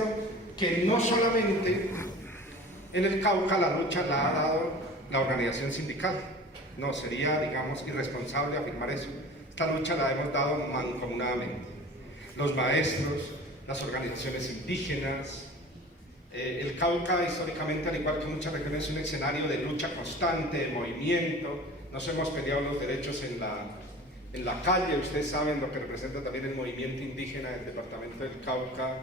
demuestro que no solamente en el Cauca la lucha la ha dado la organización sindical. No, sería, digamos, irresponsable afirmar eso. Esta lucha la hemos dado mancomunadamente. Los maestros, las organizaciones indígenas. El Cauca, históricamente, al igual que muchas regiones, es un escenario de lucha constante, de movimiento. Nos hemos peleado los derechos en la calle. Ustedes saben lo que representa también el movimiento indígena del departamento del Cauca,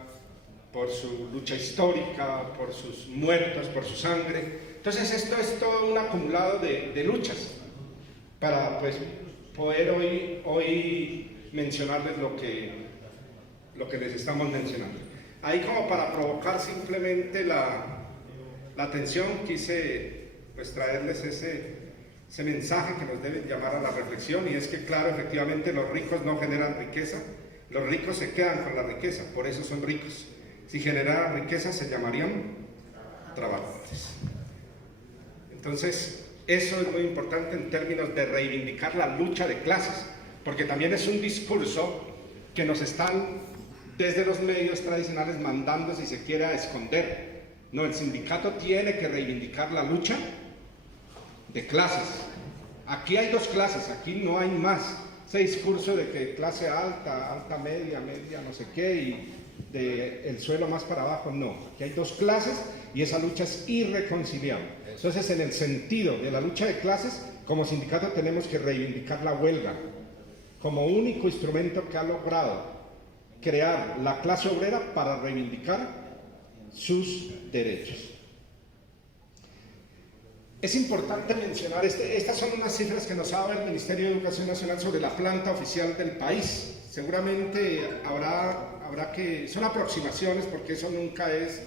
por su lucha histórica, por sus muertos, por su sangre. Entonces esto es todo un acumulado de luchas para pues, poder hoy mencionarles lo que les estamos mencionando. Ahí, como para provocar simplemente la atención, quise pues traerles ese mensaje que nos debe llamar a la reflexión, y es que claro, efectivamente los ricos no generan riqueza, los ricos se quedan con la riqueza, por eso son ricos. Si generaran riqueza se llamarían trabajadores. Entonces, eso es muy importante en términos de reivindicar la lucha de clases, porque también es un discurso que nos están desde los medios tradicionales mandando, si se quiere, a esconder. No, el sindicato tiene que reivindicar la lucha de clases. Aquí hay dos clases, aquí no hay más. Ese discurso de que clase alta, alta media, media no sé qué, y del suelo más para abajo, no. Aquí hay dos clases y esa lucha es irreconciliable. Entonces, en el sentido de la lucha de clases, como sindicato tenemos que reivindicar la huelga como único instrumento que ha logrado crear la clase obrera para reivindicar sus derechos. Es importante mencionar, estas son unas cifras que nos ha dado el Ministerio de Educación Nacional sobre la planta oficial del país. Seguramente habrá que, son aproximaciones porque eso nunca es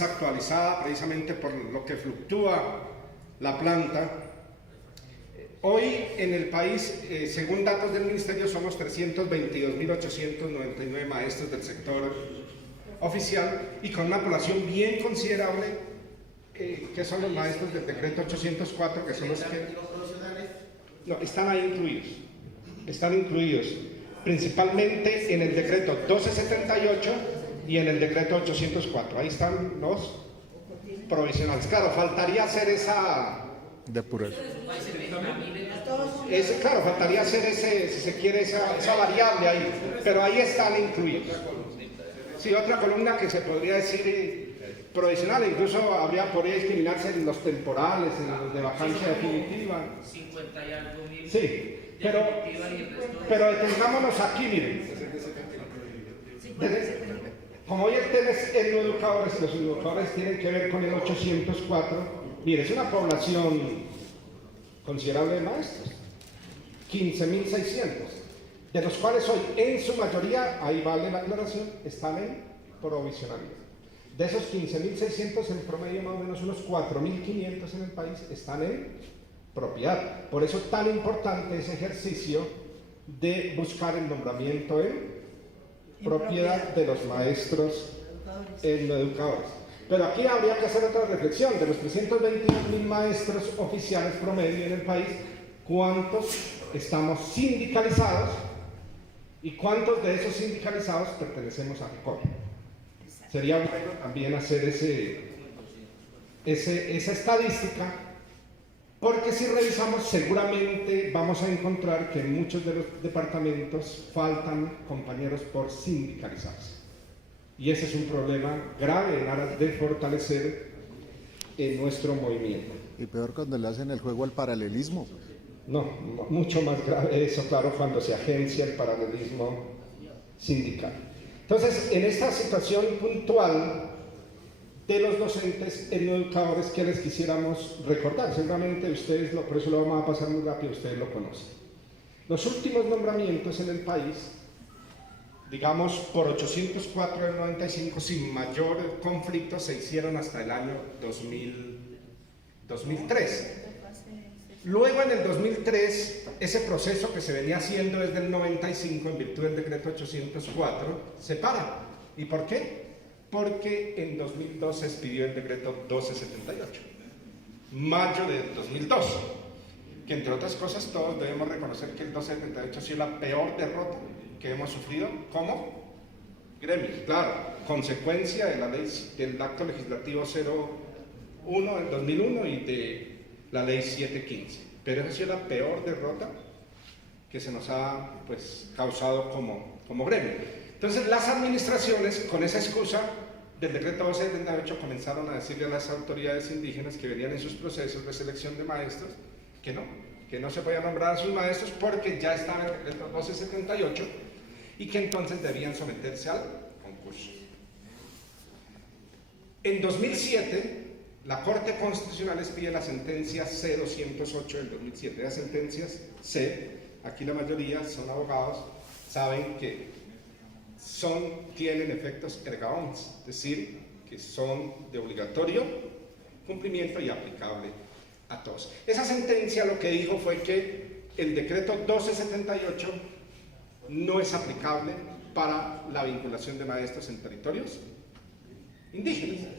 actualizada, precisamente por lo que fluctúa la planta. Hoy en el país, según datos del Ministerio, somos 322.899 maestros del sector oficial, y con una población bien considerable, que son los maestros del decreto 804, que son los que... No, están incluidos principalmente en el decreto 1278 y en el decreto 804. Ahí están los provisionales. Claro, faltaría hacer esa... depuración. Claro, faltaría hacer si se quiere, esa variable ahí, pero ahí están incluidos. Sí, otra columna que se podría decir provisional, incluso habría podría discriminarse en los temporales, en los de vacancia definitiva. 50 y algo mil. Sí, pero detengámonos aquí, miren. Como hoy el tema es educadores, los educadores tienen que ver con el 804. Mire, es una población considerable de maestros, 15.600, de los cuales hoy en su mayoría, ahí vale la aclaración, están en provisionalidad. De esos 15.600, en promedio más o menos unos 4.500 en el país están en propiedad. Por eso tan importante ese ejercicio de buscar el nombramiento en propiedad de los maestros en los educadores. Pero aquí habría que hacer otra reflexión. De los 322.000 maestros oficiales promedio en el país, ¿cuántos estamos sindicalizados? ¿Y cuántos de esos sindicalizados pertenecemos a RECOL? Sería bueno también hacer esa estadística, porque si revisamos seguramente vamos a encontrar que en muchos de los departamentos faltan compañeros por sindicalizarse. Y ese es un problema grave en aras de fortalecer nuestro movimiento. Y peor cuando le hacen el juego al paralelismo. No, mucho más grave eso, claro, cuando se agencia el paralelismo sindical. Entonces, en esta situación puntual de los docentes educadores, que les quisiéramos recordar, seguramente ustedes, por eso lo vamos a pasar muy rápido, ustedes lo conocen. Los últimos nombramientos en el país, digamos por 804 del 95, sin mayor conflicto, se hicieron hasta el año 2003. Luego, en el 2003, ese proceso que se venía haciendo desde el 95 en virtud del decreto 804 se para. ¿Y por qué? Porque en 2002 se expidió el decreto 1278, mayo del 2002, que entre otras cosas todos debemos reconocer que el 1278 ha sido la peor derrota que hemos sufrido como gremios, claro, consecuencia de la ley, del acto legislativo 01 del 2001 y de la ley 715. Pero esa ha sido la peor derrota que se nos ha pues, causado como gremio. Entonces las administraciones, con esa excusa del decreto 278, comenzaron a decirle a las autoridades indígenas que venían en sus procesos de selección de maestros que no se podían nombrar a sus maestros porque ya estaba el decreto 1278 y que entonces debían someterse al concurso. En 2007, la Corte Constitucional expide la sentencia C-208 del 2007. Las sentencias C, aquí la mayoría son abogados, saben que tienen efectos erga omnes, es decir, que son de obligatorio cumplimiento y aplicable a todos. Esa sentencia lo que dijo fue que el decreto 1278 no es aplicable para la vinculación de maestros en territorios indígenas,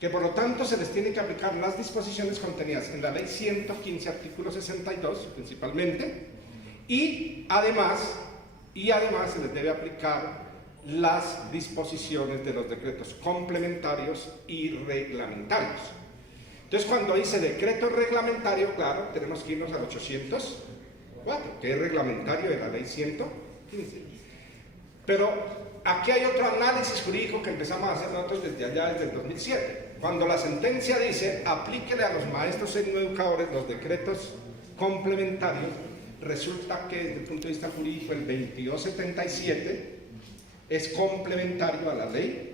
que por lo tanto se les tienen que aplicar las disposiciones contenidas en la ley 115, artículo 62, principalmente, y además se les debe aplicar las disposiciones de los decretos complementarios y reglamentarios. Entonces, cuando dice decreto reglamentario, claro, tenemos que irnos al 804, que es reglamentario de la ley 115. Pero aquí hay otro análisis jurídico que empezamos a hacer nosotros desde allá, desde el 2007. Cuando la sentencia dice, aplíquele a los maestros educadores los decretos complementarios, resulta que desde el punto de vista jurídico el 2277 es complementario a la ley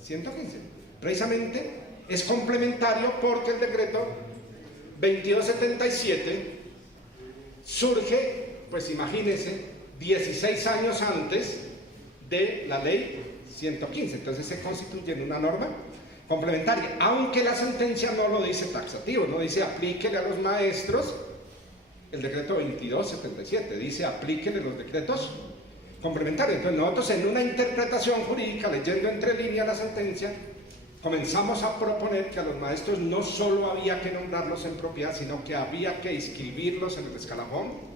115. Precisamente es complementario porque el decreto 2277 surge, pues imagínense, 16 años antes de la ley 115. Entonces se constituye en una norma complementaria, aunque la sentencia no lo dice taxativo, no dice aplíquele a los maestros el decreto 2277, dice aplíquele los decretos complementarios. Entonces nosotros en una interpretación jurídica, leyendo entre líneas la sentencia, comenzamos a proponer que a los maestros no solo había que nombrarlos en propiedad, sino que había que inscribirlos en el escalafón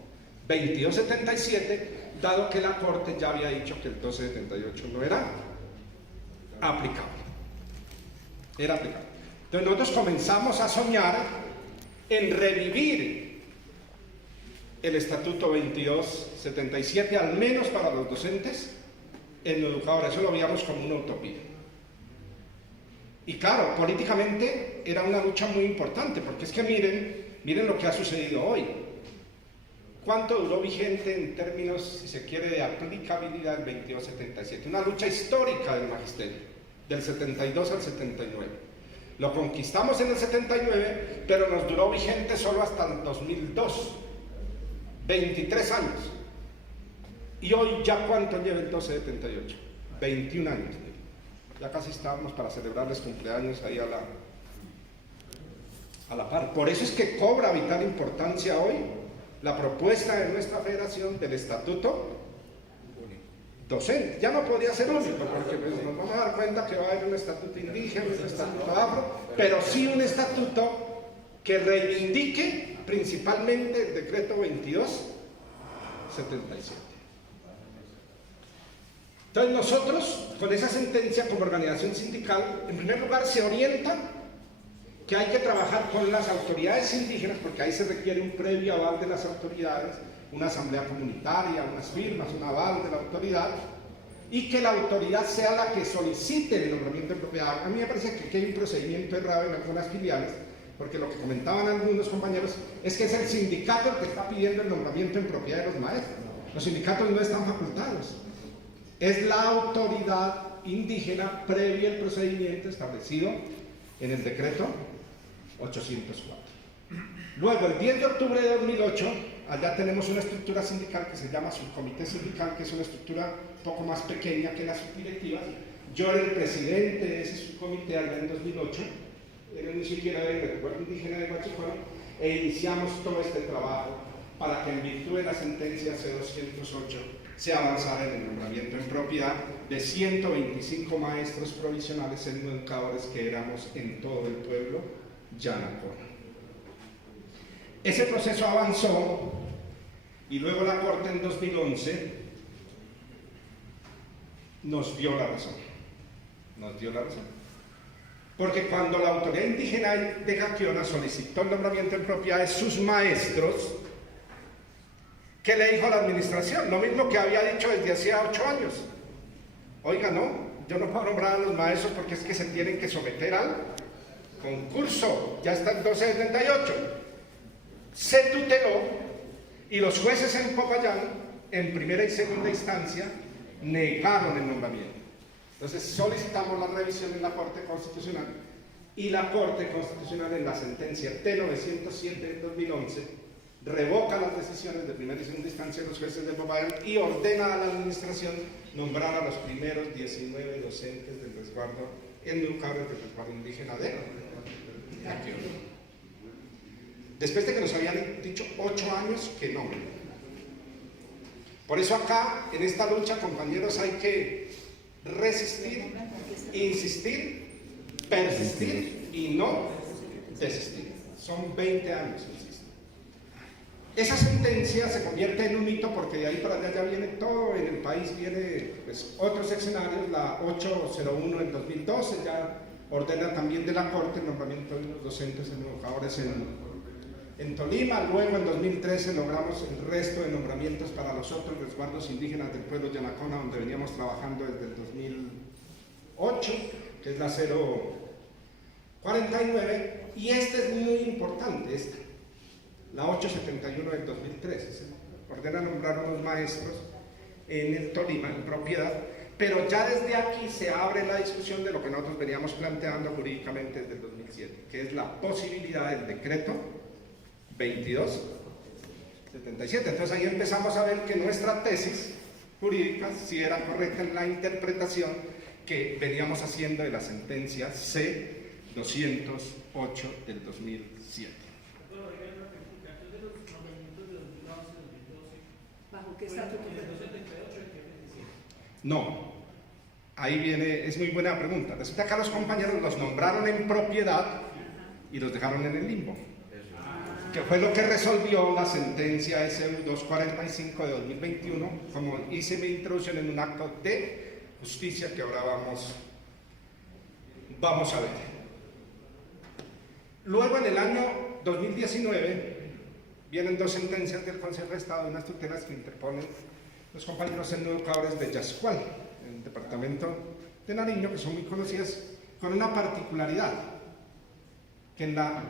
2277, dado que la Corte ya había dicho que el 1278 no era aplicable. Era aplicable. Entonces nosotros comenzamos a soñar en revivir el Estatuto 2277, al menos para los docentes en educadores. Eso lo veíamos como una utopía. Y claro, políticamente era una lucha muy importante, porque es que miren lo que ha sucedido hoy. ¿Cuánto duró vigente en términos, si se quiere, de aplicabilidad el 2277? Una lucha histórica del magisterio, del 72 al 79. Lo conquistamos en el 79, pero nos duró vigente solo hasta el 2002. 23 años. Y hoy ya ¿cuánto lleva el 1278? 21 años. Ya casi estábamos para celebrarles cumpleaños ahí a la par. Por eso es que cobra vital importancia hoy la propuesta de nuestra federación del estatuto docente. Ya no podría ser único, porque pues, nos vamos a dar cuenta que va a haber un estatuto indígena, un estatuto afro, pero sí un estatuto que reivindique principalmente el decreto 2277. Entonces nosotros, con esa sentencia como organización sindical, en primer lugar se orienta que hay que trabajar con las autoridades indígenas, porque ahí se requiere un previo aval de las autoridades, una asamblea comunitaria, unas firmas, un aval de la autoridad, y que la autoridad sea la que solicite el nombramiento en propiedad. A mí me parece que aquí hay un procedimiento errado en algunas filiales, porque lo que comentaban algunos compañeros es que es el sindicato el que está pidiendo el nombramiento en propiedad de los maestros. Los sindicatos no están facultados. Es la autoridad indígena previo al procedimiento establecido en el decreto 804. Luego, el 10 de octubre de 2008, allá tenemos una estructura sindical que se llama subcomité sindical, que es una estructura un poco más pequeña que las subdirectivas. Yo era el presidente de ese subcomité allá en 2008, era ni siquiera del recuerdo indígena de Huachicuaro, e iniciamos todo este trabajo para que en virtud de la sentencia C-208 se avanzara en el nombramiento en propiedad de 125 maestros provisionales en educadores que éramos en todo el pueblo Yanacoa. Ese proceso avanzó y luego la Corte en 2011 nos dio la razón. Nos dio la razón. Porque cuando la autoridad indígena de Jaquiona solicitó el nombramiento en propiedades, sus maestros, ¿qué le dijo a la administración? Lo mismo que había dicho desde hacía 8 años. Oiga, no, yo no puedo nombrar a los maestros porque es que se tienen que someter al concurso. Ya está el 1278. Se tuteló y los jueces en Popayán, en primera y segunda instancia, negaron el nombramiento. Entonces solicitamos la revisión en la Corte Constitucional y la Corte Constitucional en la sentencia T907 del 2011 revoca las decisiones de primera y segunda instancia de los jueces de Popayán y ordena a la administración nombrar a los primeros 19 docentes del resguardo educadores del resguardo indígena de Jaquiona. Después de que nos habían dicho 8 años que no. Por eso acá, en esta lucha, compañeros, hay que resistir, insistir, persistir y no desistir. Son 20 años, insisto. Esa sentencia se convierte en un hito porque de ahí para allá ya viene todo, en el país viene pues, otros escenarios, la 801 en 2012 ya ordena también de la Corte el nombramiento de los docentes educadores en Tolima. Luego en 2013 logramos el resto de nombramientos para los otros resguardos indígenas del pueblo Yanacona, donde veníamos trabajando desde el 2008, que es la 049, y este es muy importante, la 871 del 2013, se ordena nombrar a unos maestros en el Tolima, en propiedad, pero ya desde aquí se abre la discusión de lo que nosotros veníamos planteando jurídicamente desde el 2007, que es la posibilidad del decreto 2277. Entonces ahí empezamos a ver que nuestra tesis jurídica sí era correcta en la interpretación que veníamos haciendo de la sentencia C-208 del 2007. ¿Bajo qué estatuto? No, ahí viene, es muy buena pregunta. Resulta que a los compañeros los nombraron en propiedad y los dejaron en el limbo, que fue lo que resolvió la sentencia SU-245 de 2021, como hice mi introducción en un acto de justicia que ahora vamos a ver. Luego en el año 2019 vienen 2 sentencias del Consejo de Estado, unas tutelas que interponen los compañeros educadores de Yascual, en el departamento de Nariño, que son muy conocidas, con una particularidad, que en la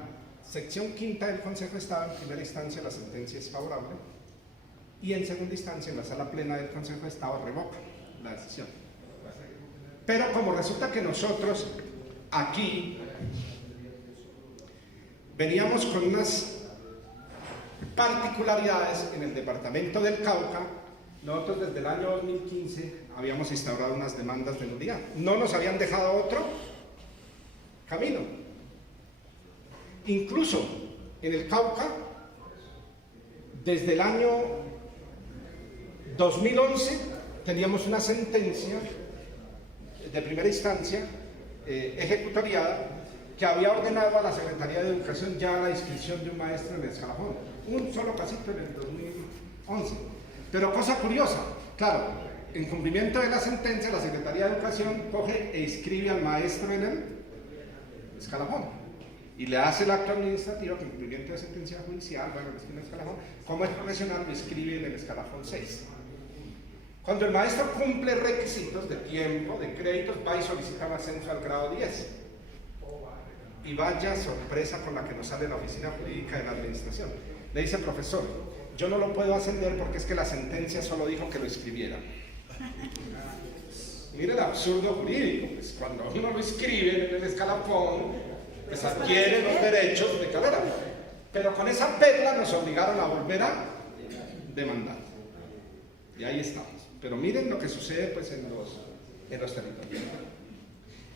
sección quinta del Consejo de Estado, en primera instancia, la sentencia es favorable, y en segunda instancia, en la sala plena del Consejo de Estado, revoca la decisión. Pero como resulta que nosotros aquí veníamos con unas particularidades en el departamento del Cauca, nosotros desde el año 2015 habíamos instaurado unas demandas de nulidad. No nos habían dejado otro camino. Incluso en el Cauca, desde el año 2011 teníamos una sentencia de primera instancia ejecutoriada que había ordenado a la Secretaría de Educación ya la inscripción de un maestro en el escalafón. Un solo casito en el 2011. Pero cosa curiosa, claro, en cumplimiento de la sentencia, la Secretaría de Educación coge e inscribe al maestro en el escalafón y le hace el acto administrativo que en cumplimiento de sentencia judicial, bueno, lo inscribe en el escalafón, como es profesional lo inscribe en el escalafón 6. Cuando el maestro cumple requisitos de tiempo, de créditos, va y solicita un ascenso al grado 10. Y vaya sorpresa con la que nos sale la oficina jurídica de la administración. Le dice, profesor, yo no lo puedo ascender porque es que la sentencia solo dijo que lo escribiera. Mire el absurdo jurídico, pues cuando uno lo escribe en el escalafón, pues adquiere los derechos de carrera. Pero con esa perla nos obligaron a volver a demandar. Y ahí estamos. Pero miren lo que sucede pues en los territorios.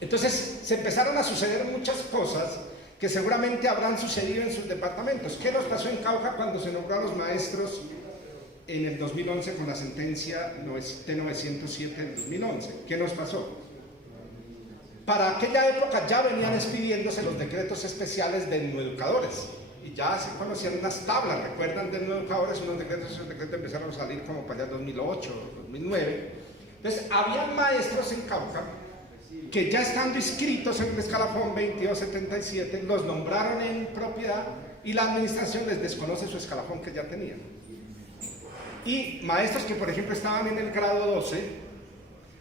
Entonces se empezaron a suceder muchas cosas que seguramente habrán sucedido en sus departamentos. ¿Qué nos pasó en Cauca cuando se nombró a los maestros en el 2011 con la sentencia T907 del 2011? ¿Qué nos pasó? Para aquella época ya venían expidiéndose los decretos especiales de educadores y ya se conocían unas tablas, ¿recuerdan? De educadores, unos decretos, esos decretos empezaron a salir como para allá 2008, 2009, Entonces, había maestros en Cauca que ya estando inscritos en el escalafón 2277, los nombraron en propiedad y la administración les desconoce su escalafón que ya tenían. Y maestros que, por ejemplo, estaban en el grado 12,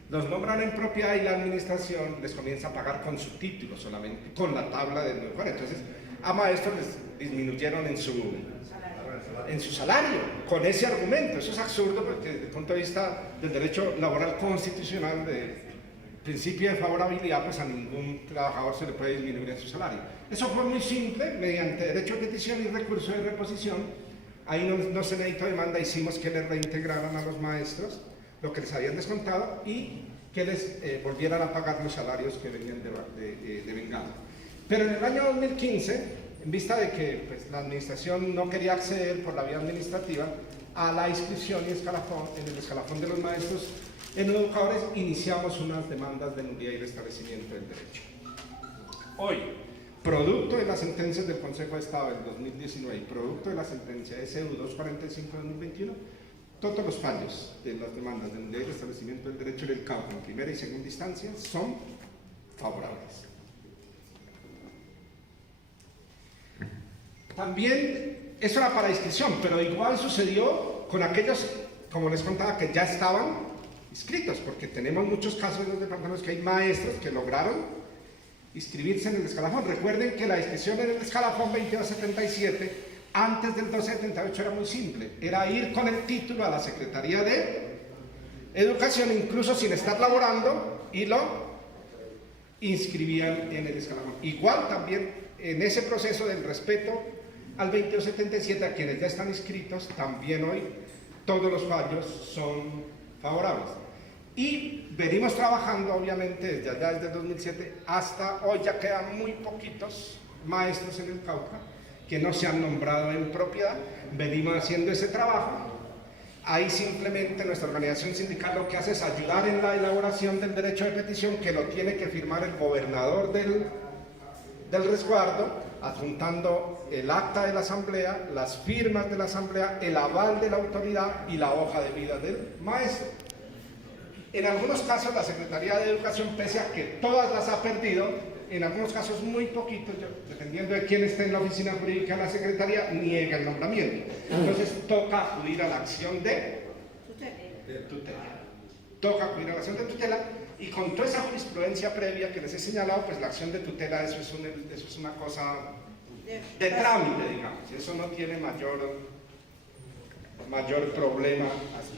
los nombran en propiedad y la administración les comienza a pagar con su título solamente, con la tabla del nuevo. Entonces, a maestros les disminuyeron en su salario, con ese argumento. Eso es absurdo porque desde el punto de vista del derecho laboral constitucional, de principio de favorabilidad, pues a ningún trabajador se le puede disminuir en su salario. Eso fue muy simple, mediante derecho de petición y recurso de reposición. Ahí no se necesitó demanda, hicimos que les reintegraran a los maestros lo que les habían descontado y que les volvieran a pagar los salarios que venían de vengado. Pero en el año 2015, en vista de que pues, la administración no quería acceder por la vía administrativa a la inscripción y escalafón, en el escalafón de los maestros en educadores, iniciamos unas demandas de nulidad y restablecimiento del derecho. Hoy, producto de las sentencias del Consejo de Estado del 2019 y producto de la sentencia SU 245-2021, todos los fallos de las demandas de nulidad y restablecimiento del derecho del Cauca en primera y segunda instancia son favorables. También eso era para inscripción, pero igual sucedió con aquellos, como les contaba, que ya estaban inscritos, porque tenemos muchos casos en los departamentos que hay maestros que lograron inscribirse en el escalafón. Recuerden que la inscripción en el escalafón 2277, antes del 278, era muy simple, era ir con el título a la Secretaría de Educación, incluso sin estar laborando, y lo inscribían en el escalafón. Igual también en ese proceso del respeto al 2277, a quienes ya están inscritos, también hoy todos los fallos son favorables. Y venimos trabajando, obviamente, desde allá, desde el 2007 hasta hoy, ya quedan muy poquitos maestros en el Cauca que no se han nombrado en propiedad. Venimos haciendo ese trabajo. Ahí simplemente nuestra organización sindical lo que hace es ayudar en la elaboración del derecho de petición, que lo tiene que firmar el gobernador del resguardo, adjuntando el acta de la asamblea, las firmas de la asamblea, el aval de la autoridad y la hoja de vida del maestro. En algunos casos la Secretaría de Educación, pese a que todas las ha perdido, en algunos casos muy poquitos, dependiendo de quién esté en la oficina jurídica de la Secretaría, niega el nombramiento. Entonces toca acudir a la acción de tutela. Toca acudir a la acción de tutela, y con toda esa jurisprudencia previa que les he señalado, pues la acción de tutela, eso es una cosa de trámite, digamos, eso no tiene mayor problema así.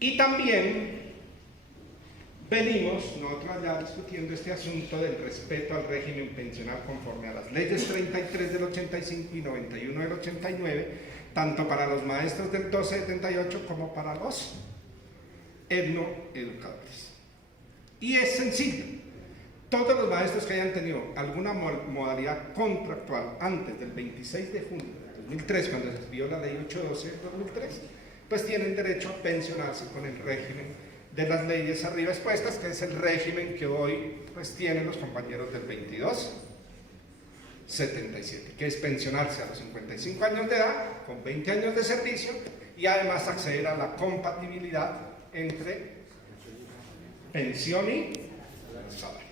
Y también venimos nosotros ya discutiendo este asunto del respeto al régimen pensional conforme a las leyes 33 del 85 y 91 del 89, tanto para los maestros del 1278 como para los etnoeducadores. Y es sencillo. Todos los maestros que hayan tenido alguna modalidad contractual antes del 26 de junio de 2003, cuando se expidió la ley 812 de 2003, pues tienen derecho a pensionarse con el régimen de las leyes arriba expuestas, que es el régimen que hoy pues tienen los compañeros del 2277, que es pensionarse a los 55 años de edad, con 20 años de servicio, y además acceder a la compatibilidad entre pensión y salario.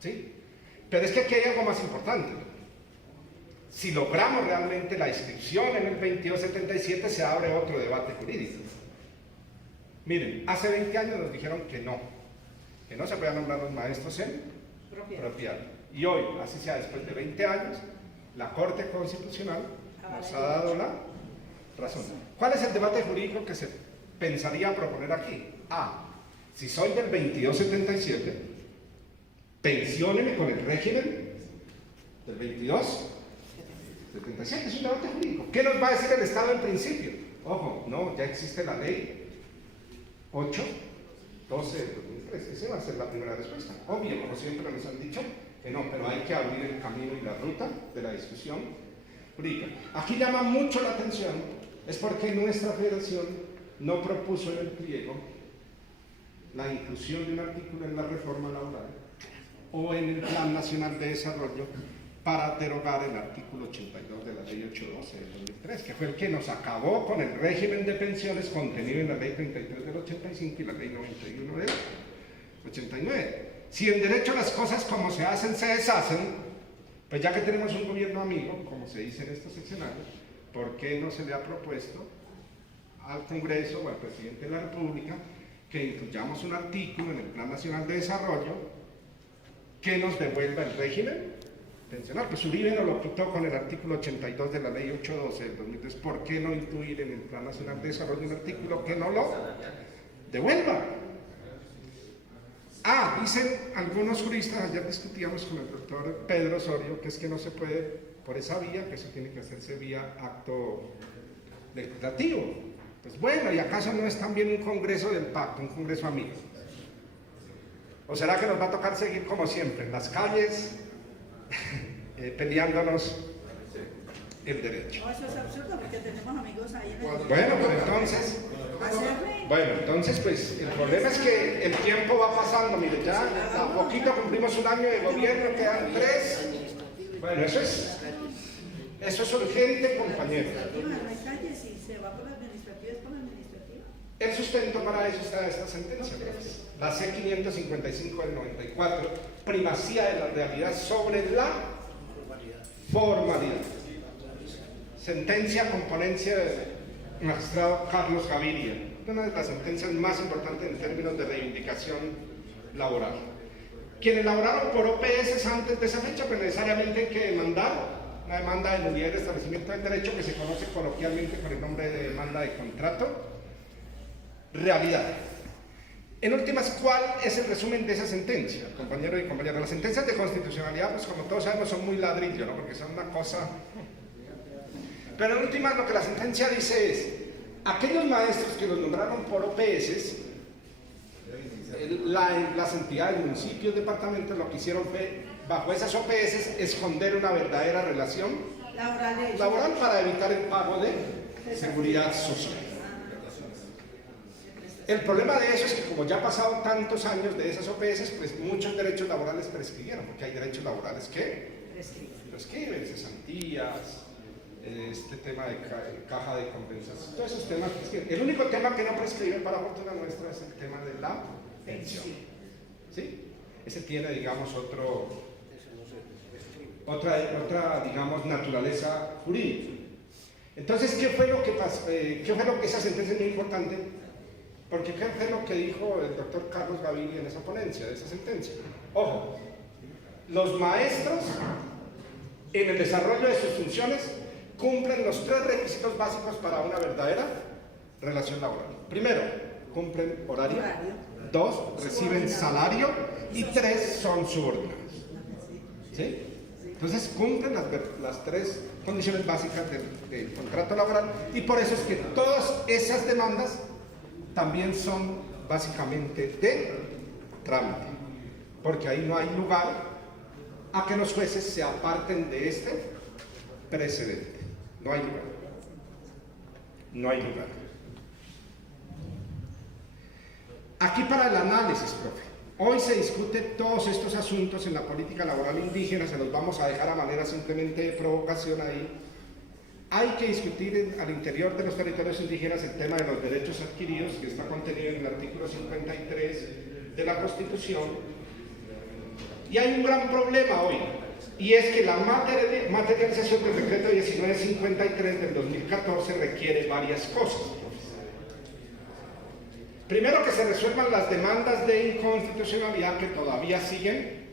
¿Sí? Pero es que aquí hay algo más importante. Si logramos realmente la inscripción en el 2277, se abre otro debate jurídico. Miren, hace 20 años nos dijeron que no se podían nombrar los maestros en propiedad. Y hoy, así sea después de 20 años, la Corte Constitucional nos ha dado la razón. ¿Cuál es el debate jurídico que se pensaría proponer aquí? Si soy del 2277, pensióneme con el régimen del 2277. Es un debate jurídico. ¿Qué nos va a decir el Estado en principio? Ojo, no, ya existe la ley 812 de 2003. Esa va a ser la primera respuesta. Obvio, como siempre nos han dicho que no, pero hay que abrir el camino y la ruta de la discusión jurídica. Aquí llama mucho la atención, es porque nuestra federación no propuso en el pliego la inclusión de un artículo en la reforma laboral o en el Plan Nacional de Desarrollo para derogar el artículo 82 de la ley 812 del 2003, que fue el que nos acabó con el régimen de pensiones contenido en la ley 33 del 85 y la ley 91 del 89. Si en derecho las cosas como se hacen, se deshacen, pues ya que tenemos un gobierno amigo, como se dice en estos escenarios, ¿por qué no se le ha propuesto al Congreso o al Presidente de la República que incluyamos un artículo en el Plan Nacional de Desarrollo que nos devuelva el régimen pensional? Pues Uribe nos lo quitó con el artículo 82 de la ley 812 del 2003. ¿Por qué no incluir en el Plan Nacional de Desarrollo un artículo que no lo devuelva? Dicen algunos juristas, ayer discutíamos con el doctor Pedro Osorio, que es que no se puede por esa vía, que eso tiene que hacerse vía acto legislativo. Pues bueno, ¿y acaso no es también un congreso del pacto, un congreso amigo? ¿O será que nos va a tocar seguir como siempre, en las calles, peleándonos el derecho? No, eso es absurdo porque tenemos amigos ahí en el... Bueno, pues entonces... Hacerle... Bueno, entonces pues el problema es que el tiempo va pasando, mire, ya a poquito cumplimos un año de gobierno, quedan 3. Bueno, eso es urgente, compañero. No hay calles, si se va por la administrativa es por la administrativa. El sustento para eso está esta sentencia, la C-555 del 94, primacía de la realidad sobre la formalidad. Sentencia con ponencia del magistrado Carlos Gaviria, una de las sentencias más importantes en términos de reivindicación laboral. Quienes elaboraron por OPS antes de esa fecha, pues necesariamente hay que demandar, una demanda de nulidad y restablecimiento del derecho que se conoce coloquialmente con el nombre de demanda de contrato. Realidad. En últimas, ¿cuál es el resumen de esa sentencia, compañeros y compañeras? Las sentencias de constitucionalidad, pues como todos sabemos, son muy ladrillo, ¿no? Porque son una cosa... Pero en últimas, lo que la sentencia dice es, aquellos maestros que los nombraron por OPS, las entidades, municipios, departamentos, lo que hicieron fue, bajo esas OPS, esconder una verdadera relación laboral para evitar el pago de seguridad social. El problema de eso es que como ya han pasado tantos años de esas OPS, pues muchos derechos laborales prescribieron, porque hay derechos laborales que prescriben, cesantías, este tema de caja de compensación, todos esos temas prescriben. El único tema que no prescribe para fortuna nuestra es el tema de la pensión. ¿Sí? Ese tiene, digamos, otra, digamos, naturaleza jurídica. Entonces, ¿qué fue lo que pasó? ¿Qué fue lo que esa sentencia es muy importante? Porque ¿qué fue lo que dijo el doctor Carlos Gaviria en esa ponencia, de esa sentencia? Ojo, los maestros en el desarrollo de sus funciones cumplen los 3 requisitos básicos para una verdadera relación laboral. Primero, cumplen horario. 2, reciben salario. Y 3, son subordinados. ¿Sí? Entonces cumplen las 3 condiciones básicas del contrato laboral, y por eso es que todas esas demandas también son básicamente de trámite, porque ahí no hay lugar a que los jueces se aparten de este precedente. No hay lugar. No hay lugar. Aquí para el análisis, profe. Hoy se discute todos estos asuntos en la política laboral indígena, se los vamos a dejar a manera simplemente de provocación ahí. Hay que discutir al interior de los territorios indígenas el tema de los derechos adquiridos, que está contenido en el artículo 53 de la Constitución. Y hay un gran problema hoy, y es que la materialización del decreto 1953 del 2014 requiere varias cosas. Primero, que se resuelvan las demandas de inconstitucionalidad que todavía siguen,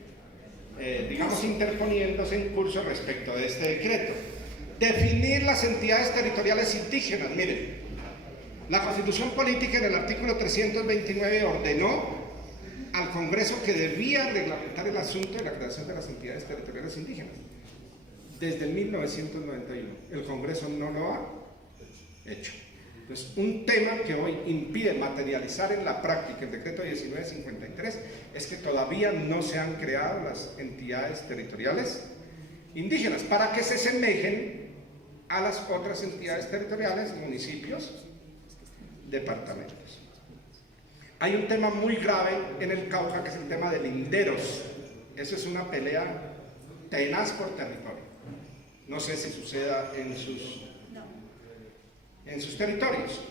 digamos, interponiéndose en curso respecto de este decreto. Definir las entidades territoriales indígenas. Miren, la Constitución Política en el artículo 329 ordenó al Congreso que debía reglamentar el asunto de la creación de las entidades territoriales indígenas. Desde el 1991. El Congreso no lo ha hecho. Entonces, un tema que hoy impide materializar en la práctica el decreto 1953 es que todavía no se han creado las entidades territoriales indígenas para que se semejen a las otras entidades territoriales, municipios, departamentos. Hay un tema muy grave en el Cauca, que es el tema de linderos. Eso es una pelea tenaz por territorio. No sé si suceda en sus territorios.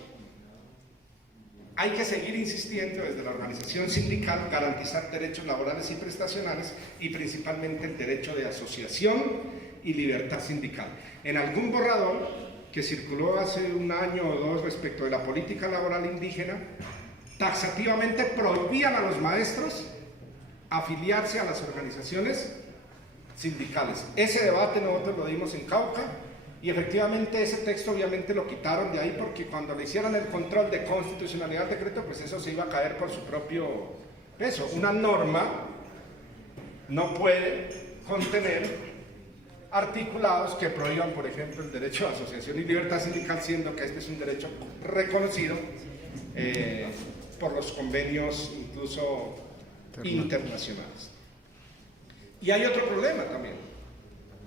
Hay que seguir insistiendo desde la organización sindical, garantizar derechos laborales y prestacionales y principalmente el derecho de asociación y libertad sindical. En algún borrador que circuló hace un año o dos respecto de la política laboral indígena, taxativamente prohibían a los maestros afiliarse a las organizaciones sindicales. Ese debate nosotros lo dimos en Cauca y efectivamente ese texto obviamente lo quitaron de ahí porque cuando le hicieran el control de constitucionalidad del decreto, pues eso se iba a caer por su propio peso. Una norma no puede contener articulados que prohíban, por ejemplo, el derecho a asociación y libertad sindical, siendo que este es un derecho reconocido por los convenios incluso internacionales. Y hay otro problema también,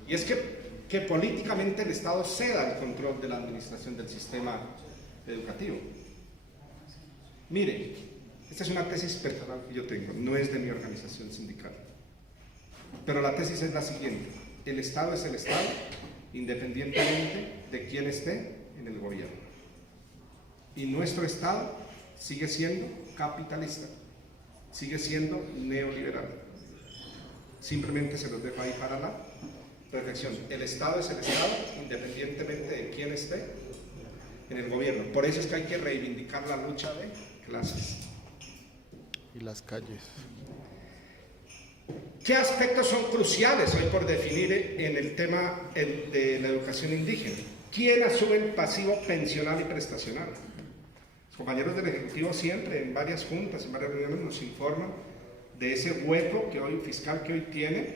y es que políticamente el Estado ceda el control de la administración del sistema educativo. Mire, esta es una tesis personal que yo tengo, no es de mi organización sindical, pero la tesis es la siguiente: el Estado es el Estado independientemente de quién esté en el gobierno, y nuestro Estado sigue siendo capitalista, sigue siendo neoliberal. Simplemente se los dejo ahí para la reflexión. El Estado es el Estado independientemente de quién esté en el gobierno. Por eso es que hay que reivindicar la lucha de clases. Y las calles. ¿Qué aspectos son cruciales hoy por definir en el tema de la educación indígena? ¿Quién asume el pasivo pensional y prestacional? Los compañeros del Ejecutivo siempre en varias juntas, en varias reuniones nos informan de ese hueco fiscal que hoy tiene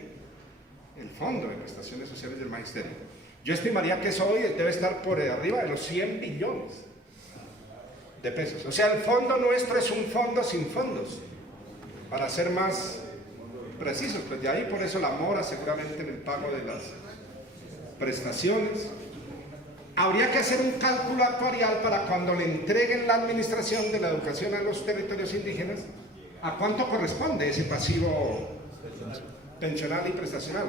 el Fondo de Prestaciones Sociales del Magisterio. Yo estimaría que eso hoy debe estar por arriba de los 100 billones de pesos. O sea, el fondo nuestro es un fondo sin fondos, para ser más precisos. Pues de ahí por eso la mora seguramente en el pago de las prestaciones. Habría que hacer un cálculo actuarial para cuando le entreguen la administración de la educación a los territorios indígenas, ¿a cuánto corresponde ese pasivo pensional y prestacional?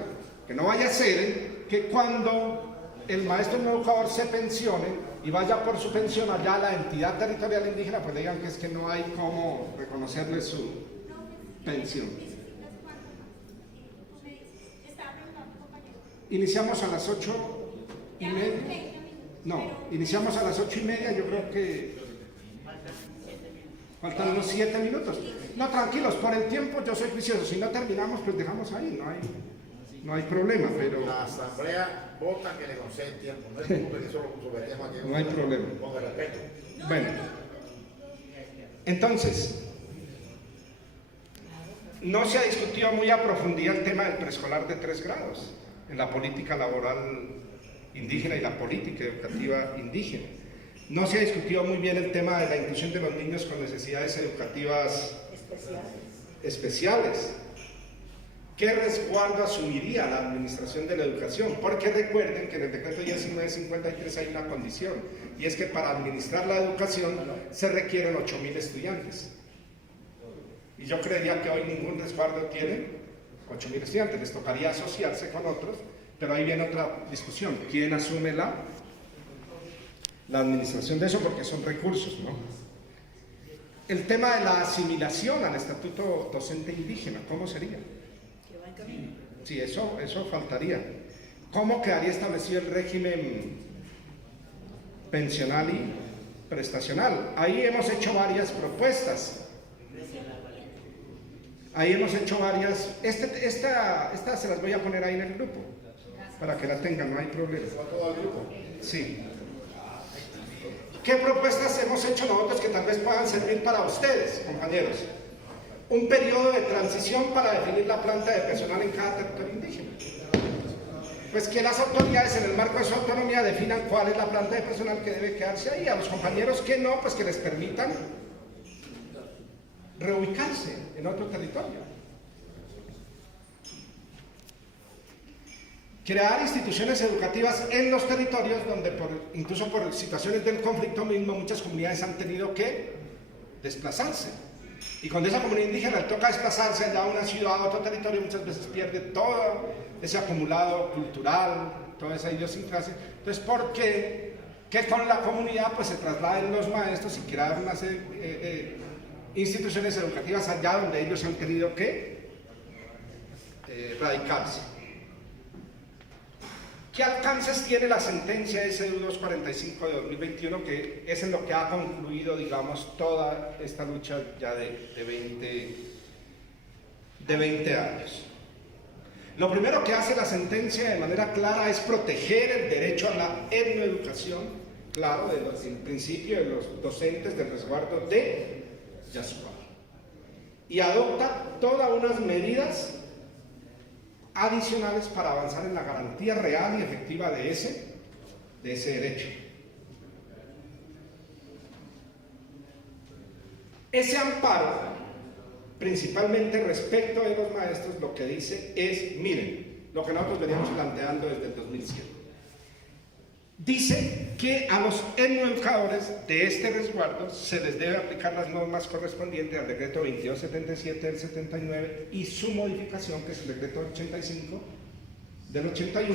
Que no vaya a ser que cuando el maestro no educador se pensione y vaya por su pensión allá a la entidad territorial indígena, pues le digan que es que no hay cómo reconocerle su pensión. Iniciamos a las 8:30. No, iniciamos a las 8:30, yo creo que faltan unos 7 minutos. No, tranquilos, por el tiempo yo soy juicioso. Si no terminamos, pues dejamos ahí, no hay problema, pero... La asamblea vota que le concede el tiempo, no es como que eso lo sometemos aquí. No hay problema. Con el respeto. Bueno, entonces, no se ha discutido muy a profundidad el tema del preescolar de 3 grados en la política laboral indígena y la política educativa indígena. No se ha discutido muy bien el tema de la inclusión de los niños con necesidades educativas especiales. ¿Qué resguardo asumiría la administración de la educación? Porque recuerden que en el decreto 1953 hay una condición, y es que para administrar la educación se requieren 8.000 estudiantes. Y yo creería que hoy ningún resguardo tiene 8.000 estudiantes, les tocaría asociarse con otros, pero ahí viene otra discusión: ¿quién asume la administración de eso? Porque son recursos, ¿no? El tema de la asimilación al estatuto docente indígena, ¿cómo sería? Que va en camino. Sí, eso faltaría. ¿Cómo quedaría establecido el régimen pensional y prestacional? Ahí hemos hecho varias propuestas. Ahí hemos hecho varias. Esta se las voy a poner ahí en el grupo, para que la tengan, no hay problema. ¿Todo el grupo? Sí. ¿Qué propuestas hemos hecho nosotros que tal vez puedan servir para ustedes, compañeros? Un periodo de transición para definir la planta de personal en cada territorio indígena. Pues que las autoridades en el marco de su autonomía definan cuál es la planta de personal que debe quedarse ahí. A los compañeros que no, pues que les permitan reubicarse en otro territorio. Crear instituciones educativas en los territorios donde incluso por situaciones del conflicto mismo muchas comunidades han tenido que desplazarse. Y cuando esa comunidad indígena le toca desplazarse allá a una ciudad, a otro territorio, muchas veces pierde todo ese acumulado cultural, toda esa idiosincrasia. Entonces, ¿por qué? Que con la comunidad pues se trasladen los maestros y crear unas instituciones educativas allá donde ellos han tenido que radicarse. ¿Qué alcances tiene la sentencia SDU 245 de 2021, que es en lo que ha concluido, digamos, toda esta lucha ya de 20 años? Lo primero que hace la sentencia de manera clara es proteger el derecho a la etnoeducación, claro, del principio de los docentes del resguardo de Yasuá. Y adopta todas unas medidas adicionales para avanzar en la garantía real y efectiva de ese derecho. Ese amparo, principalmente respecto de los maestros, lo que dice es, miren, lo que nosotros veníamos planteando desde el 2007. Dice que a los etnoeducadores de este resguardo se les debe aplicar las normas correspondientes al decreto 2277 del 79 y su modificación, que es el decreto 85 del 81,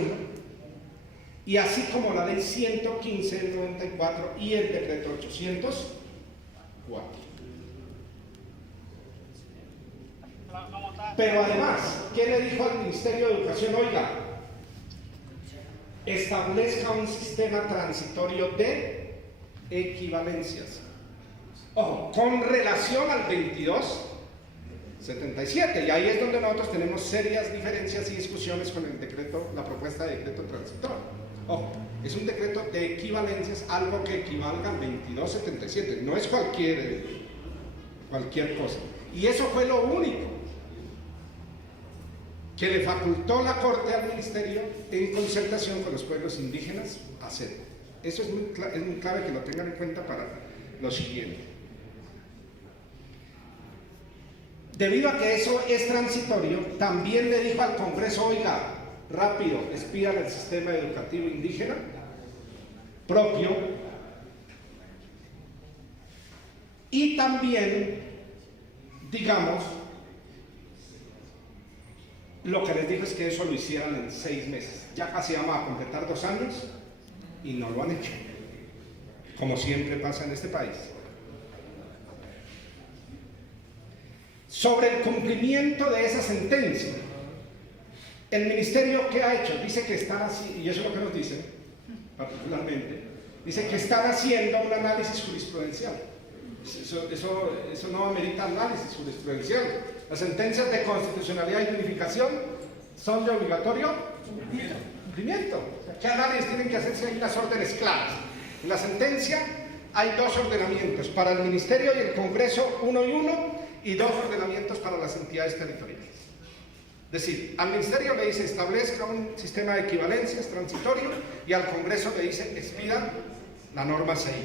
y así como la ley 115 del 94 y el decreto 804. Pero además, ¿qué le dijo al Ministerio de Educación? Oiga, establezca un sistema transitorio de equivalencias. Ojo, con relación al 2277, y ahí es donde nosotros tenemos serias diferencias y discusiones con el decreto, la propuesta de decreto transitorio. Ojo, es un decreto de equivalencias, algo que equivalga al 2277, no es cualquier cosa. Y eso fue lo único que le facultó la Corte al Ministerio en concertación con los pueblos indígenas a hacer. Eso es muy clave que lo tengan en cuenta para lo siguiente. Debido a que eso es transitorio, también le dijo al Congreso, oiga, rápido, despidan el sistema educativo indígena propio, y también, digamos, lo que les dijo es que eso lo hicieran en 6 meses. Ya casi vamos a completar 2 años y no lo han hecho, como siempre pasa en este país. Sobre el cumplimiento de esa sentencia, el ministerio, ¿qué ha hecho? Dice que están así, y eso es lo que nos dice particularmente, dice que están haciendo un análisis jurisprudencial. Eso no amerita análisis jurisprudencial. Las sentencias de constitucionalidad y de unificación son de obligatorio cumplimiento. ¿Qué análisis tienen que hacerse? Hay unas órdenes claras. En la sentencia hay 2 ordenamientos, para el Ministerio y el Congreso, 1 y 1, y 2 ordenamientos para las entidades territoriales. Es decir, al Ministerio le dice establezca un sistema de equivalencias transitorio, y al Congreso le dice expida la norma 6.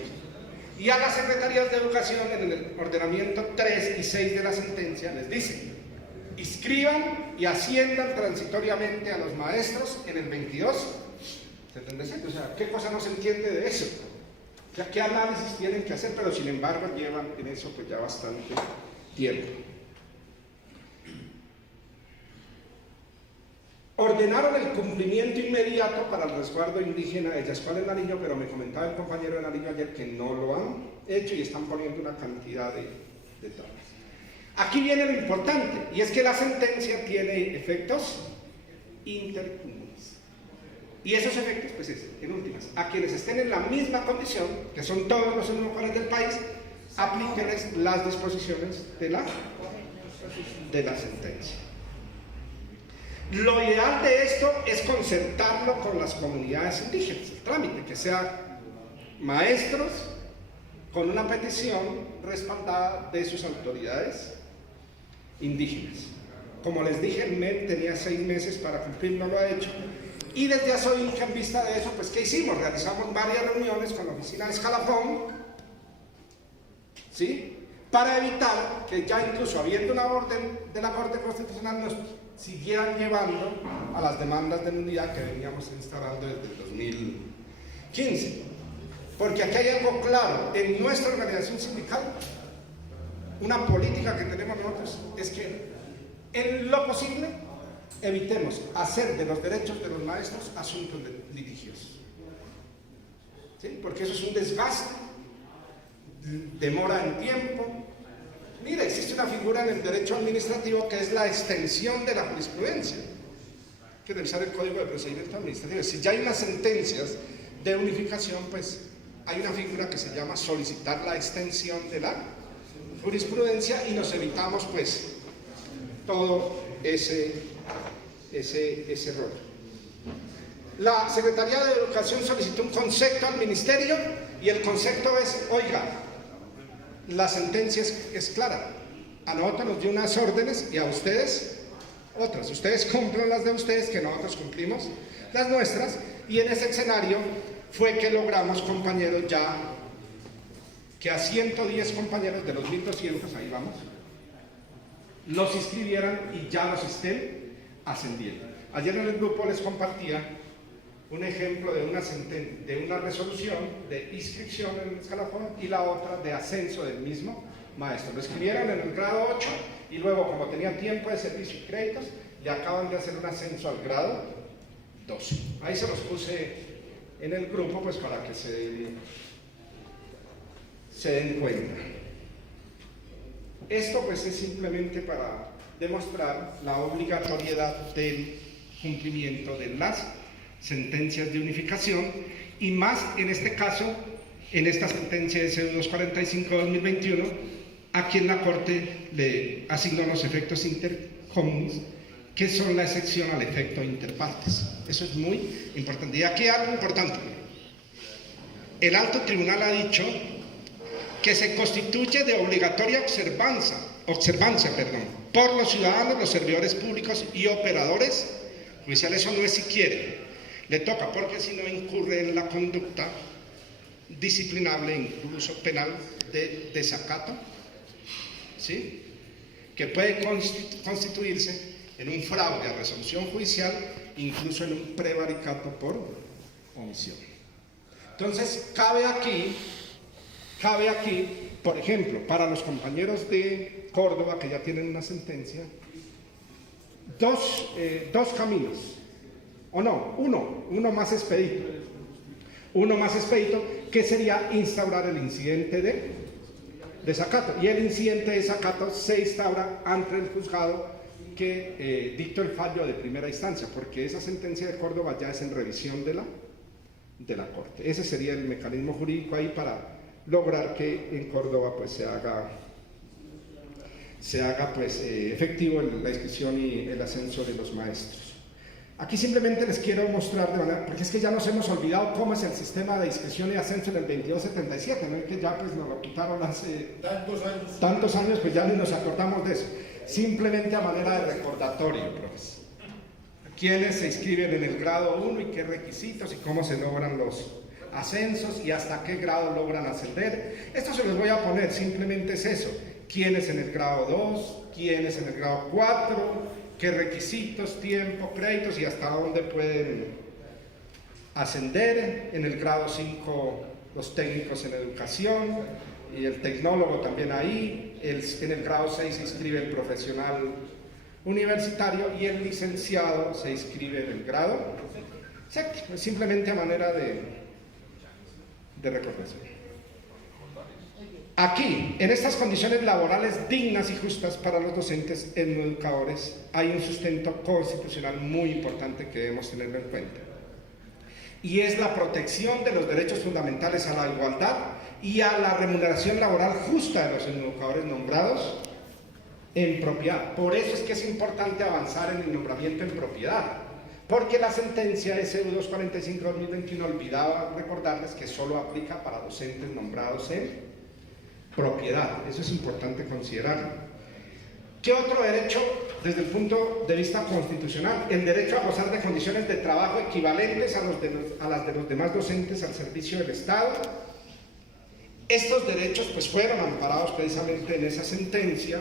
Y a las secretarías de educación, en el ordenamiento 3 y 6 de la sentencia, les dice, inscriban y asciendan transitoriamente a los maestros en el 2277. O sea, ¿qué cosa no se entiende de eso? O sea, ¿qué análisis tienen que hacer? Pero sin embargo llevan en eso pues ya bastante tiempo. Ordenaron el cumplimiento inmediato para el resguardo indígena de Yascual en Nariño, pero me comentaba el compañero de Nariño ayer que no lo han hecho y están poniendo una cantidad de trabas. Aquí viene lo importante, y es que la sentencia tiene efectos intercomunes. Y esos efectos, pues es, en últimas, a quienes estén en la misma condición, que son todos los etnoeducadores del país, aplíquenles las disposiciones de la sentencia. Lo ideal de esto es concertarlo con las comunidades indígenas, el trámite, que sea maestros con una petición respaldada de sus autoridades indígenas. Como les dije, el MED tenía 6 meses para cumplir, no lo ha hecho. Y desde Asoinca, en vista de eso, pues ¿qué hicimos? Realizamos varias reuniones con la oficina de Escalafón, ¿sí? Para evitar que ya incluso habiendo una orden de la Corte Constitucional nos siguieran llevando a las demandas de nulidad que veníamos instalando desde el 2015. Porque aquí hay algo claro, en nuestra organización sindical una política que tenemos nosotros es que en lo posible evitemos hacer de los derechos de los maestros asuntos litigiosos. ¿Sí? Porque eso es un desgaste, demora en tiempo. Mira, existe una figura en el derecho administrativo que es la extensión de la jurisprudencia. Hay que revisar el Código de Procedimiento Administrativo. Si ya hay unas sentencias de unificación, pues hay una figura que se llama solicitar la extensión de la jurisprudencia y nos evitamos pues todo ese rollo. La Secretaría de Educación solicitó un concepto al Ministerio y el concepto es, oiga, la sentencia es clara. A nosotros nos dio unas órdenes y a ustedes otras. Ustedes cumplen las de ustedes, que nosotros cumplimos las nuestras, y en ese escenario fue que logramos, compañeros, ya que a 110 compañeros de los 1200, ahí vamos, los inscribieran y ya los estén ascendiendo. Ayer en el grupo les compartía un ejemplo de una resolución de inscripción en el escalafón y la otra de ascenso del mismo maestro. Lo escribieron en el grado 8 y luego, como tenían tiempo de servicio y créditos, le acaban de hacer un ascenso al grado 12. Ahí se los puse en el grupo pues para que se den cuenta. Esto pues es simplemente para demostrar la obligatoriedad del cumplimiento de las sentencias de unificación y más en este caso, en esta sentencia de CEU 245-2021, a quien la Corte le asignó los efectos intercomunes, que son la excepción al efecto interpartes. Eso es muy importante. Y aquí algo importante. El alto tribunal ha dicho que se constituye de obligatoria observancia, por los ciudadanos, los servidores públicos y operadores judiciales. Eso no es si quiere, le toca, porque si no incurre en la conducta disciplinable, incluso penal, de desacato, ¿sí? Que puede constituirse en un fraude a resolución judicial, incluso en un prevaricato por omisión. Entonces, cabe aquí, por ejemplo, para los compañeros de Córdoba que ya tienen una sentencia, dos caminos, o no, uno más expedito. Uno más expedito, que sería instaurar el incidente de desacato. Y el incidente de desacato se instaura ante el juzgado que dictó el fallo de primera instancia, porque esa sentencia de Córdoba ya es en revisión de la Corte. Ese sería el mecanismo jurídico ahí para lograr que en Córdoba pues se haga pues efectivo la inscripción y el ascenso de los maestros. Aquí simplemente les quiero mostrar de manera, porque es que ya nos hemos olvidado cómo es el sistema de inscripción y ascenso en el 2277, ¿no? Es que ya pues nos lo quitaron hace tantos años, pues ya ni nos acordamos de eso. Simplemente a manera de recordatorio, profesor. ¿Quiénes se inscriben en el grado 1 y qué requisitos y cómo se logran los ascensos y hasta qué grado logran ascender? Esto se los voy a poner, simplemente es eso. ¿Quiénes en el grado 2? ¿Quiénes en el grado 4? ¿Qué requisitos, tiempo, créditos y hasta dónde pueden ascender? En el grado 5 los técnicos en educación y el tecnólogo también ahí. En el grado 6 se inscribe el profesional universitario y el licenciado se inscribe en el grado séptimo. Simplemente a manera de recordación. Aquí, en estas condiciones laborales dignas y justas para los docentes educadores, hay un sustento constitucional muy importante que debemos tenerlo en cuenta. Y es la protección de los derechos fundamentales a la igualdad y a la remuneración laboral justa de los educadores nombrados en propiedad. Por eso es que es importante avanzar en el nombramiento en propiedad, porque la sentencia de CEU 245-2021 olvidaba recordarles que solo aplica para docentes nombrados en propiedad. Eso es importante considerarlo. ¿Qué otro derecho desde el punto de vista constitucional? El derecho a gozar de condiciones de trabajo equivalentes a las de los demás docentes al servicio del Estado. Estos derechos pues fueron amparados precisamente en esa sentencia,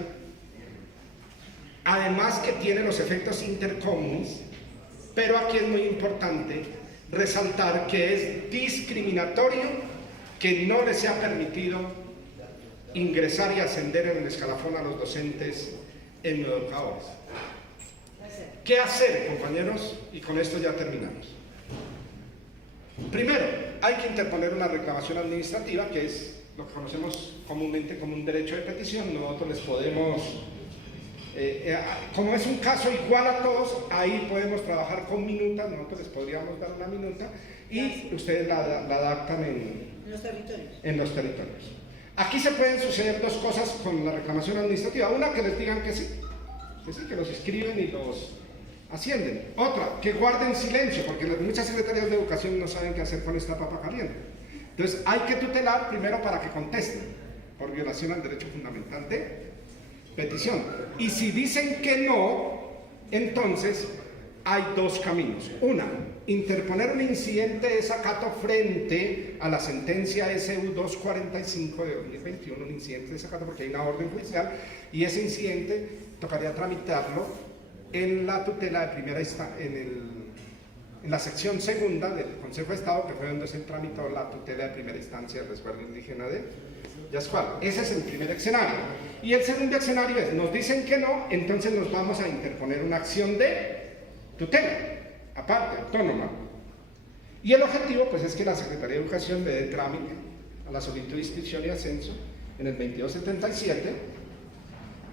además que tiene los efectos intercomunes, pero aquí es muy importante resaltar que es discriminatorio que no les sea permitido ingresar y ascender en el escalafón a los docentes educadores. ¿Qué hacer, compañeros? Y con esto ya terminamos. Primero, hay que interponer una reclamación administrativa, que es lo que conocemos comúnmente como un derecho de petición. Nosotros les podemos, como es un caso igual a todos, ahí podemos trabajar con minuta, nosotros les podríamos dar una minuta y ustedes la adaptan en los territorios. Aquí se pueden suceder dos cosas con la reclamación administrativa. Una, que les digan que sí, que los inscriben y los ascienden. Otra, que guarden silencio, porque muchas secretarías de educación no saben qué hacer con esta papa caliente. Entonces hay que tutelar primero para que contesten, por violación al derecho fundamental de petición. Y si dicen que no, entonces hay dos caminos. Una, interponer un incidente de desacato frente a la sentencia SU 245 de 2021, un incidente de desacato porque hay una orden judicial, y ese incidente tocaría tramitarlo en la tutela de primera instancia, en la sección segunda del Consejo de Estado, que fue donde se tramitó la tutela de primera instancia del resguardo indígena de Yascual. Ese es el primer escenario. Y el segundo escenario es, nos dicen que no, entonces nos vamos a interponer una acción de tutela, aparte, autónoma. Y el objetivo, pues, es que la Secretaría de Educación le dé trámite a la solicitud de inscripción y ascenso en el 2277.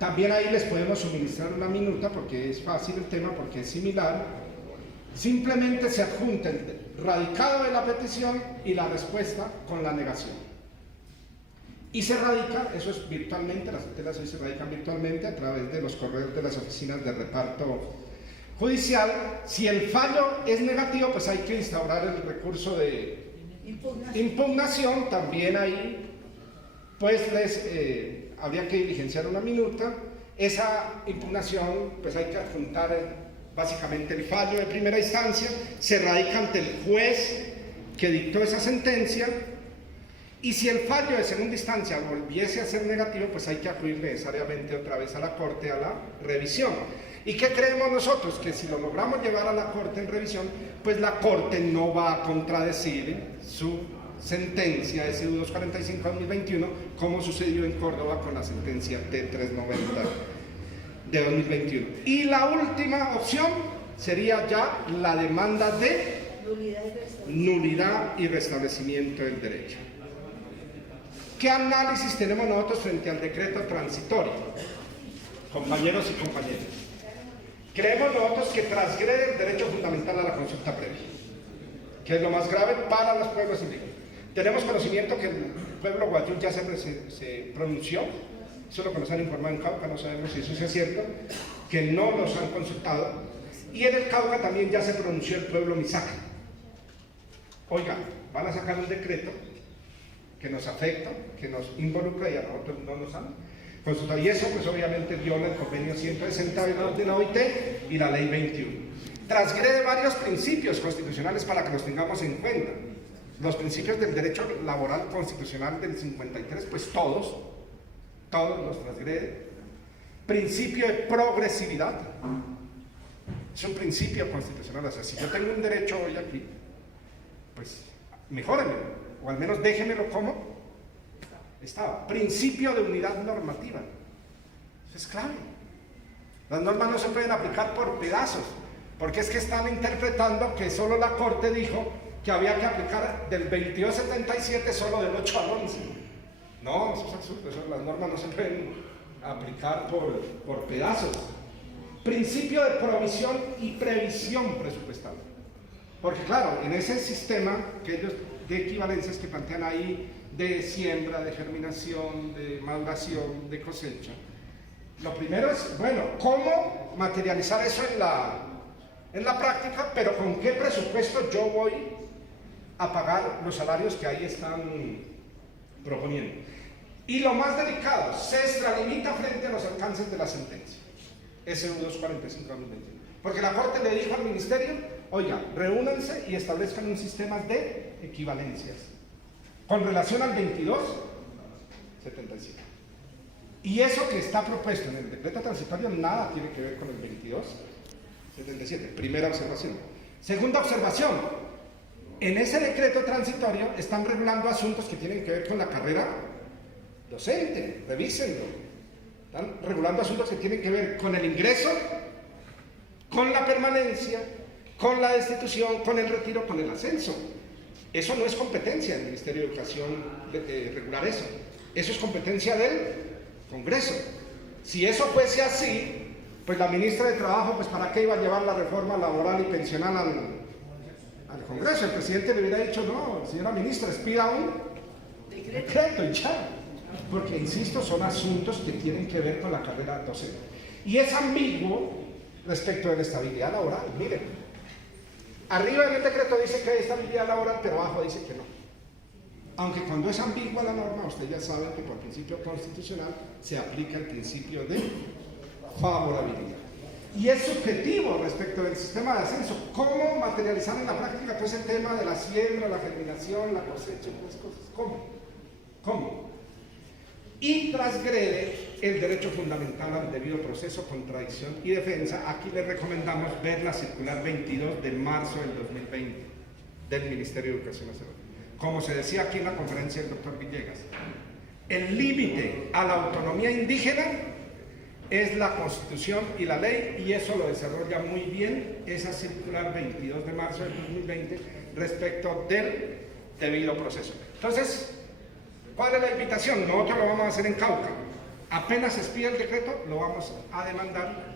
También ahí les podemos suministrar una minuta, porque es fácil el tema, porque es similar. Simplemente se adjunta el radicado de la petición y la respuesta con la negación. Y se radica, eso es virtualmente, las tutelas hoy se radican virtualmente a través de los correos de las oficinas de reparto judicial. Si el fallo es negativo, pues hay que instaurar el recurso de impugnación. También ahí, pues habría que diligenciar una minuta. Esa impugnación, pues hay que adjuntar básicamente el fallo de primera instancia, se radica ante el juez que dictó esa sentencia, y si el fallo de segunda instancia volviese a ser negativo, pues hay que acudir necesariamente otra vez a la Corte a la revisión. ¿Y qué creemos nosotros? Que si lo logramos llevar a la Corte en revisión, pues la Corte no va a contradecir su sentencia SU 245-2021, como sucedió en Córdoba con la sentencia T390 de 2021. Y la última opción sería ya la demanda de nulidad y restablecimiento del derecho. ¿Qué análisis tenemos nosotros frente al decreto transitorio, compañeros y compañeras? Creemos nosotros que transgrede el derecho fundamental a la consulta previa, que es lo más grave para los pueblos indígenas. Tenemos conocimiento que el pueblo guayú ya se pronunció, eso es lo que nos han informado en Cauca, no sabemos si eso es cierto, que no los han consultado, y en el Cauca también ya se pronunció el pueblo Misaca. Oiga, van a sacar un decreto que nos afecta, que nos involucra, y a nosotros no nos han consultado, y eso pues obviamente viola el convenio 160 de la OIT y la ley 21. Transgrede varios principios constitucionales para que los tengamos en cuenta. Los principios del derecho laboral constitucional del 53, pues todos los transgrede. Principio de progresividad, es un principio constitucional. O sea, si yo tengo un derecho hoy aquí, pues mejórenmelo, o al menos déjenmelo como estaba. Principio de unidad normativa, eso es clave. Las normas no se pueden aplicar por pedazos, porque es que están interpretando que solo la Corte dijo que había que aplicar del 2277 solo del 8 al 11. No, eso es absurdo, las normas no se pueden aplicar por pedazos. Principio de provisión y previsión presupuestal. Porque claro, en ese sistema que ellos de equivalencias que plantean ahí, de siembra, de germinación, de maduración, de cosecha, lo primero es, bueno, ¿cómo materializar eso en la práctica? Pero ¿con qué presupuesto yo voy a pagar los salarios que ahí están proponiendo? Y lo más delicado, se extralimita frente a los alcances de la sentencia SU 245-2021, porque la Corte le dijo al Ministerio, oiga, reúnanse y establezcan un sistema de equivalencias con relación al 2277. Y eso que está propuesto en el decreto transitorio nada tiene que ver con el 2277. Primera observación. Segunda observación, en ese decreto transitorio están regulando asuntos que tienen que ver con la carrera docente, revísenlo. Están regulando asuntos que tienen que ver con el ingreso, con la permanencia, con la destitución, con el retiro, con el ascenso. Eso no es competencia del Ministerio de Educación regular eso. Eso es competencia del Congreso. Si eso fuese así, pues la ministra de Trabajo, pues ¿para qué iba a llevar la reforma laboral y pensional al Congreso? El presidente le hubiera dicho, no, señora ministra, expida un decreto y ya. Porque, insisto, son asuntos que tienen que ver con la carrera docente. Y es ambiguo respecto de la estabilidad laboral. Miren, arriba en el decreto dice que hay estabilidad laboral, pero abajo dice que no. Aunque cuando es ambigua la norma, ustedes ya saben que por principio constitucional se aplica el principio de favorabilidad. Y es subjetivo respecto del sistema de ascenso. ¿Cómo materializar en la práctica todo ese tema de la siembra, la germinación, la cosecha y otras cosas? ¿Cómo? Y transgrede el derecho fundamental al debido proceso, contradicción y defensa. Aquí les recomendamos ver la circular 22 de marzo del 2020 del Ministerio de Educación Nacional. Como se decía aquí en la conferencia del doctor Villegas, el límite a la autonomía indígena es la Constitución y la ley, y eso lo desarrolla muy bien esa circular 22 de marzo del 2020 respecto del debido proceso. Entonces, ¿cuál es la invitación? Nosotros lo vamos a hacer en Cauca. Apenas expida el decreto, lo vamos a demandar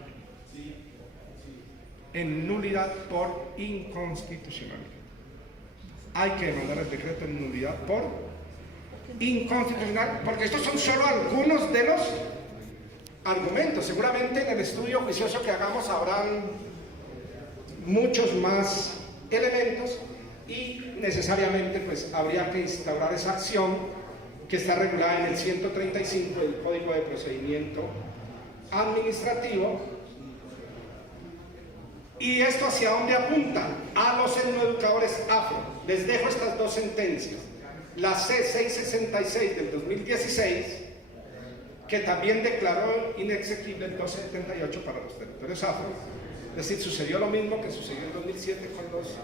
en nulidad por inconstitucionalidad. Hay que demandar el decreto en nulidad por inconstitucional, porque estos son solo algunos de los argumentos. Seguramente en el estudio juicioso que hagamos habrán muchos más elementos y necesariamente pues habría que instaurar esa acción que está regulada en el 135 del Código de Procedimiento Administrativo. ¿Y esto hacia dónde apunta? A los educadores afro. Les dejo estas dos sentencias. La C666 del 2016, que también declaró inexequible el 278 para los territorios afro. Es decir, sucedió lo mismo que sucedió en 2007 con los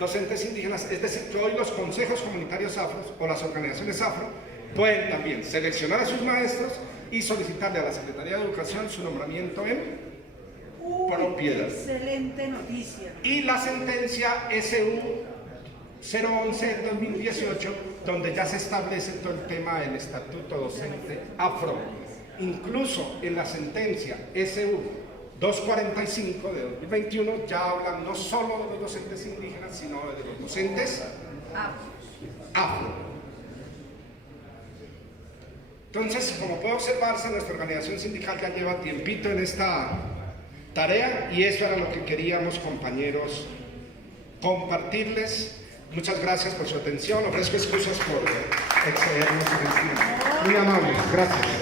docentes indígenas. Es decir, que hoy los consejos comunitarios afros o las organizaciones afro pueden también seleccionar a sus maestros y solicitarle a la Secretaría de Educación su nombramiento en propiedad. Excelente noticia. Y la sentencia SU 011 del 2018, donde ya se establece todo el tema del estatuto docente afro. Incluso en la sentencia SU 245 de 2021 ya hablan no solo de los docentes indígenas, sino de los docentes afro. Entonces, como puede observarse, nuestra organización sindical ya lleva tiempito en esta tarea, y eso era lo que queríamos, compañeros, compartirles. Muchas gracias por su atención. Ofrezco excusas por excedernos en el tiempo. Muy amables, gracias.